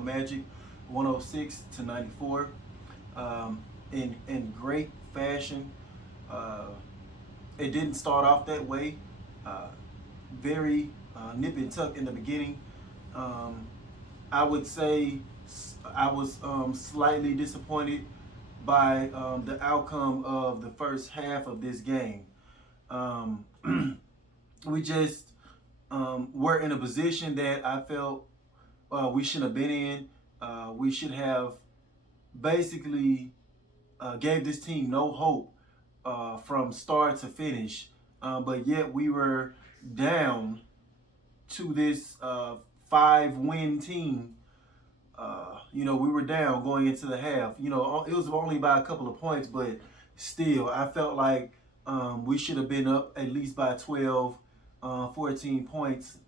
Orlando Magic, 106-94, in great fashion. Uh, it didn't start off that way. Uh, Very nip and tuck in the beginning. Um, I would say I was slightly disappointed by the outcome of the first half of this game. Um, we just were in a position that I felt we shouldn't have been in. We should have basically gave this team no hope from start to finish, but yet we were down to this 5-win team. We were down going into the half. It was only by a couple of points, but still, I felt like we should have been up at least by 12, 14 points.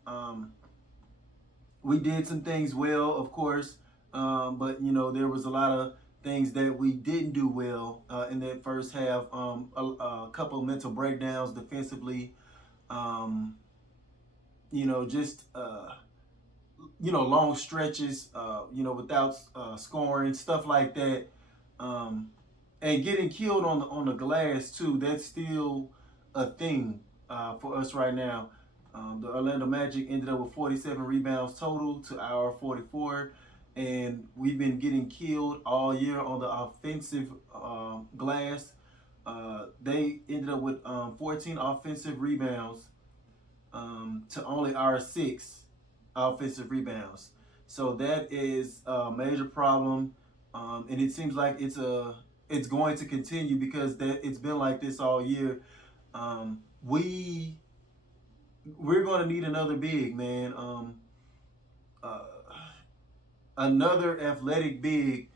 We did some things well, of course, but there was a lot of things that we didn't do well in that first half. A couple of mental breakdowns defensively. Um, just long stretches, without scoring, stuff like that, and getting killed on the glass too. That's still a thing for us right now. The Orlando Magic ended up with 47 rebounds total to our 44, and we've been getting killed all year on the offensive glass. They ended up with 14 offensive rebounds to only our 6 offensive rebounds. So that is a major problem, and it seems like it's going to continue because it's been like this all year. We're going to need another big man, uh, another athletic big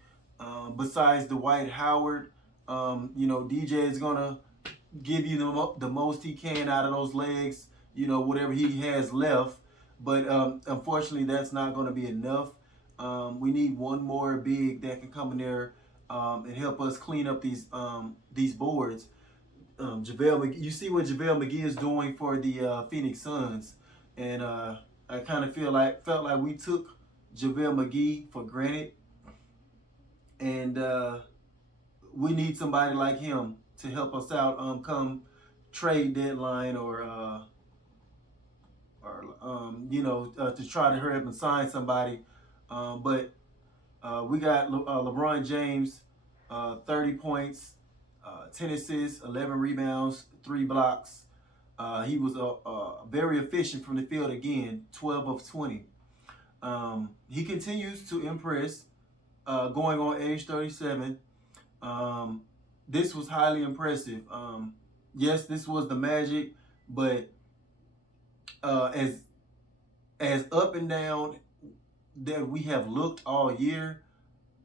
besides Dwight Howard. DJ is going to give you the most he can out of those legs. Whatever he has left. But unfortunately, that's not going to be enough. We need one more big that can come in there and help us clean up these boards. You see what JaVale McGee is doing for the Phoenix Suns, and I kind of felt like we took JaVale McGee for granted, and we need somebody like him to help us out come trade deadline to try to hurry up and sign somebody. But we got LeBron James, 30 points, 10 assists, 11 rebounds, 3 blocks. He was very efficient from the field again, 12 of 20. He continues to impress, going on age 37. This was highly impressive. Yes, this was the Magic, but as up and down that we have looked all year,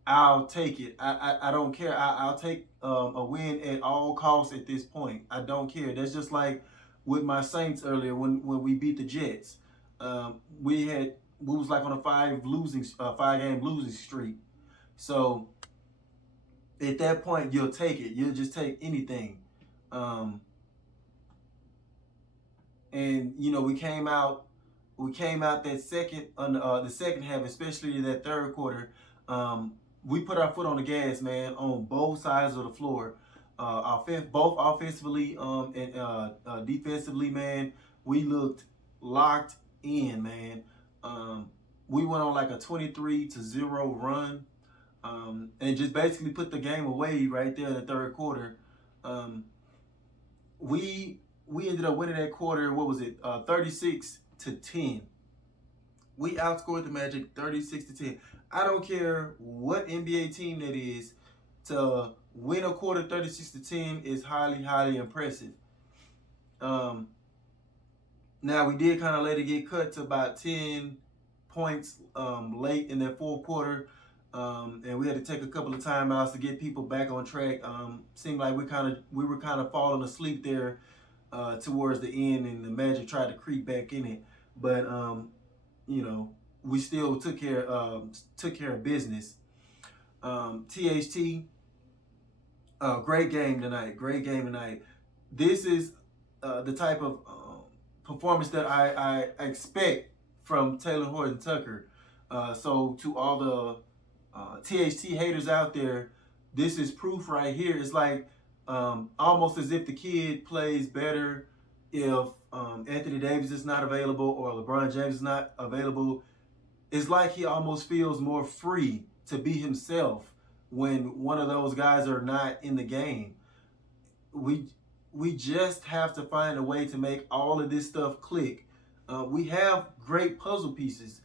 I'll take it. I don't care. I'll take a win at all costs at this point. I don't care. That's just like with my Saints earlier when we beat the Jets. We was like on a 5-game losing streak. So at that point, you'll take it. You'll just take anything. And we came out that the second half, especially that third quarter. We put our foot on the gas, man, on both sides of the floor. Both offensively and defensively, man. We looked locked in, man. We went on like a 23-0 run, and just basically put the game away right there in the third quarter. We ended up winning that quarter. What was it? 36-10. We outscored the Magic 36-10. I don't care what NBA team that is, to win a quarter 36-10 is highly, highly impressive. Now we did kind of let it get cut to about 10 points late in that fourth quarter, and we had to take a couple of timeouts to get people back on track. Seemed like we were kind of falling asleep there towards the end, and the Magic tried to creep back in it, but we still took care of business. THT, great game tonight. This is the type of performance that I expect from Taylor Horton Tucker. So to all the THT haters out there, this is proof right here. It's like almost as if the kid plays better if Anthony Davis is not available or LeBron James is not available. It's like he almost feels more free to be himself when one of those guys are not in the game. We we just have to find a way to make all of this stuff click. We have great puzzle pieces.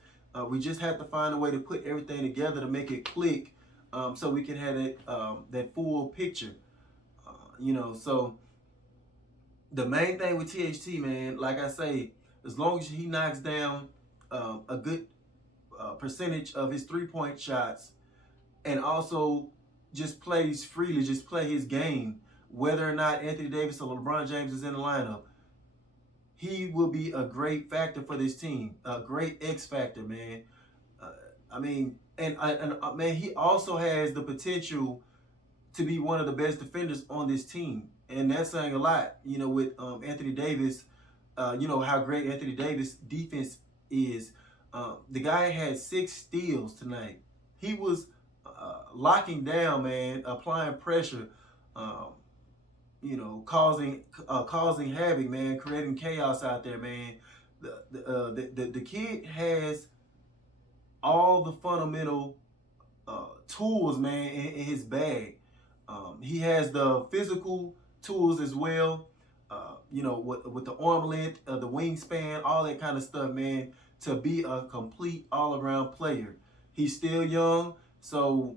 We just have to find a way to put everything together to make it click, so we can have that full picture. So the main thing with THT, man, like I say, as long as he knocks down a good percentage of his 3-point shots, and also just plays freely, just play his game, whether or not Anthony Davis or LeBron James is in the lineup, he will be a great factor for this team, a great X factor, man. Uh, I mean, and man, he also has the potential to be one of the best defenders on this team, and that's saying a lot. With Anthony Davis, how great Anthony Davis defense is. The guy had 6 steals tonight. He was locking down, man, applying pressure, um, causing havoc, man, creating chaos out there, man. The kid has all the fundamental tools, man, in his bag. He has the physical tools as well. With the arm length, the wingspan, all that kind of stuff, man, to be a complete all-around player. He's still young, so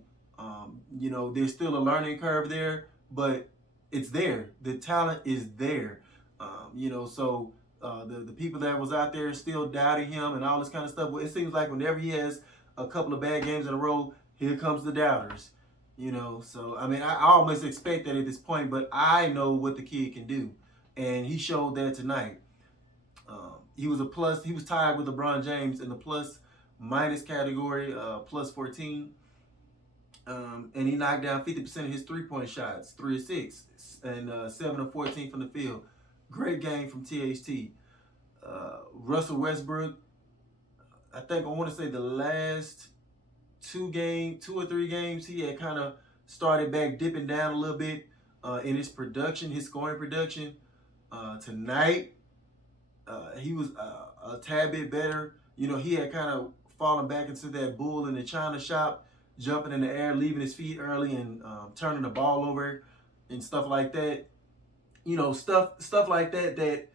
there's still a learning curve there, but it's there. The talent is there. The people that was out there still doubting him and all this kind of stuff. Well, it seems like whenever he has a couple of bad games in a row, here comes the doubters. So I mean, I almost expect that at this point, but I know what the kid can do, and he showed that tonight. He was a plus. He was tied with LeBron James in the plus minus category, plus 14. And he knocked down 50% of his 3-point shots, 3 of 6, and 7 of 14 from the field. Great game from THT. Russell Westbrook, I want to say the last 2 or 3 games, he had kind of started back dipping down a little bit in his production, his scoring production. Tonight, he was a tad bit better. He had kind of fallen back into that bull in the china shop, jumping in the air, leaving his feet early, and turning the ball over and stuff like that. Stuff like that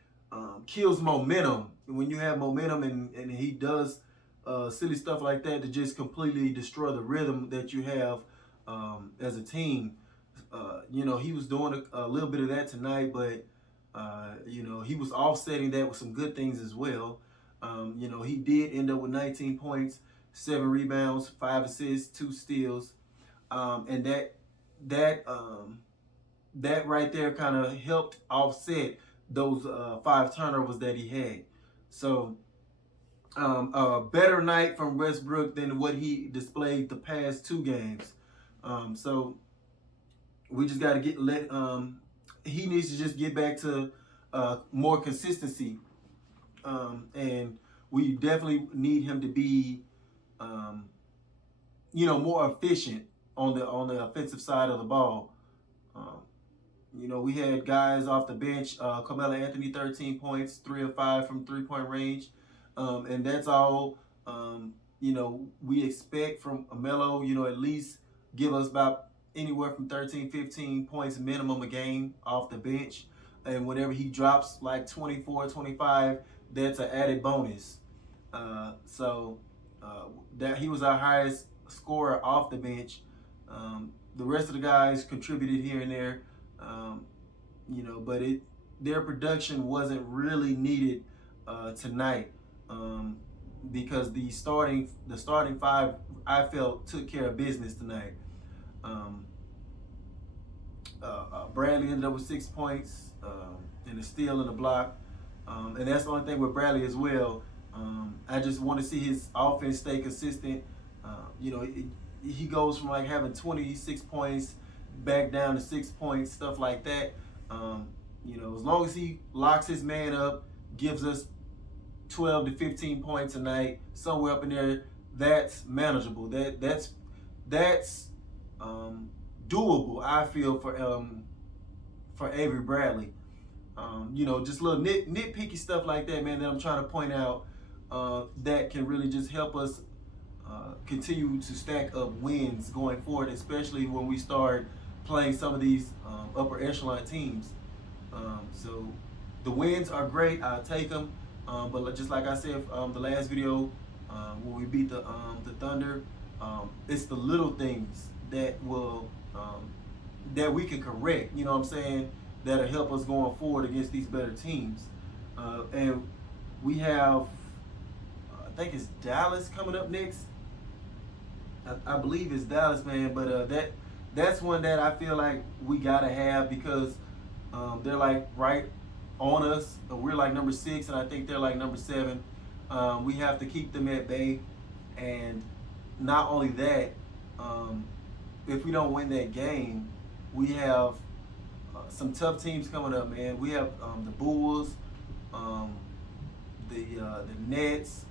kills momentum. When you have momentum and he does silly stuff like that to just completely destroy the rhythm that you have as a team. He was doing a little bit of that tonight, but he was offsetting that with some good things as well. He did end up with 19 points, 7 rebounds, 5 assists, 2 steals, and that right there kind of helped offset those 5 turnovers that he had. So a better night from Westbrook than what he displayed the past 2 games. So we just got to he needs to just get back to more consistency, and we definitely need him to be, more efficient on the offensive side of the ball. We had guys off the bench. Carmelo Anthony, 13 points, 3 of 5 from 3-point range, and that's all. We expect from Melo. At least give us about anywhere from 13, 15 points minimum a game off the bench. And whenever he drops like 24, 25, that's an added bonus. That he was our highest scorer off the bench. The rest of the guys contributed here and there, but their production wasn't really needed tonight, because the starting 5 I felt took care of business tonight. Bradley ended up with 6 points and a steal and a block, and that's the only thing with Bradley as well. I just want to see his offense stay consistent. He goes from like having 26 points back down to 6 points, stuff like that. As long as he locks his man up, gives us 12 to 15 points a night, somewhere up in there, that's manageable. That's doable. I feel for Avery Bradley. Just little nitpicky stuff like that, man, that I'm trying to point out that can really just help us continue to stack up wins going forward, especially when we start playing some of these upper echelon teams. So the wins are great. I'll take them. But just like I said, the last video when we beat the Thunder, it's the little things that will that we can correct. You know what I'm saying? That'll help us going forward against these better teams. And we have, I think it's Dallas coming up next. I believe it's Dallas, man. But that's one that I feel like we gotta have because they're like right on us. We're like number 6, and I think they're like number 7. We have to keep them at bay, and not only that, if we don't win that game, we have some tough teams coming up, man. We have the Bulls, the Nets.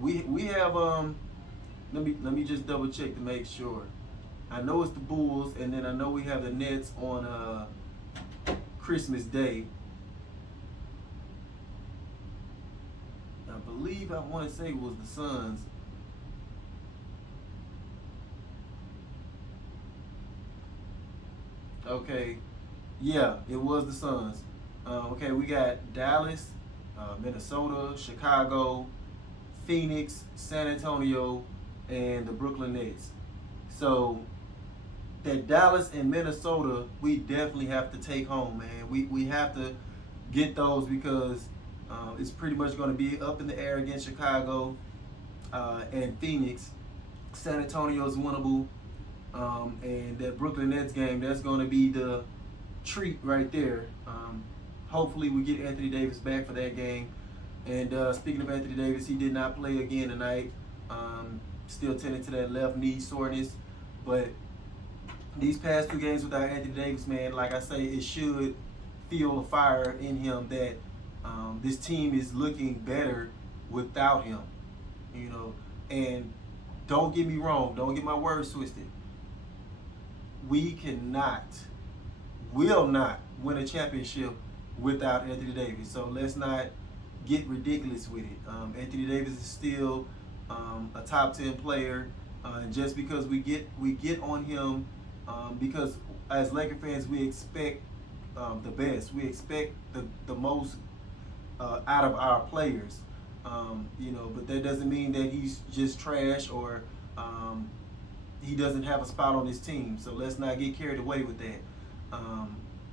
We have let me just double check to make sure. I know it's the Bulls, and then I know we have the Nets on Christmas Day. I believe I want to say it was the Suns. Okay, yeah, it was the Suns. Okay, we got Dallas, Minnesota, Chicago, Phoenix, San Antonio, and the Brooklyn Nets. So that Dallas and Minnesota, we definitely have to take home, man. We have to get those because it's pretty much going to be up in the air against Chicago and Phoenix. San Antonio's winnable. And that Brooklyn Nets game, that's going to be the treat right there. Hopefully we get Anthony Davis back for that game. And speaking of Anthony Davis, he did not play again tonight. Still tending to that left knee soreness. But these past 2 games without Anthony Davis, man, like I say, it should fuel a fire in him that this team is looking better without him. And don't get me wrong, don't get my words twisted. We will not win a championship without Anthony Davis. So let's not get ridiculous with it. Anthony Davis is still a top 10 player. And just because we get on him, because as Laker fans, we expect the best. We expect the most out of our players. But that doesn't mean that he's just trash or he doesn't have a spot on his team. So let's not get carried away with that.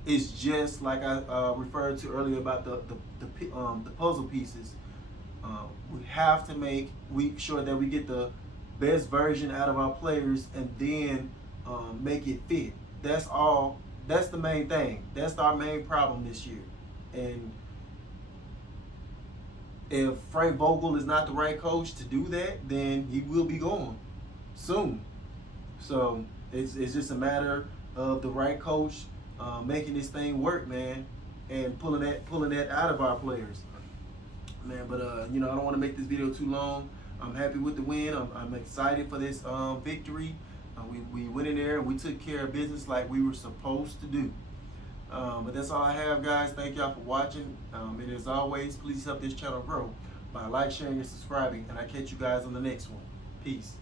It's just like I referred to earlier about the puzzle pieces. We have to make sure that we get the best version out of our players and then make it fit. That's all. That's the main thing. That's our main problem this year. And if Frank Vogel is not the right coach to do that, then he will be gone soon. So it's just a matter of the right coach making this thing work, man, and pulling that out of our players, man. But I don't want to make this video too long. I'm happy with the win. I'm excited for this victory. We went in there and we took care of business like we were supposed to do. But that's all I have, guys. Thank y'all for watching. And as always, please help this channel grow by sharing, and subscribing. And I catch you guys on the next one. Peace.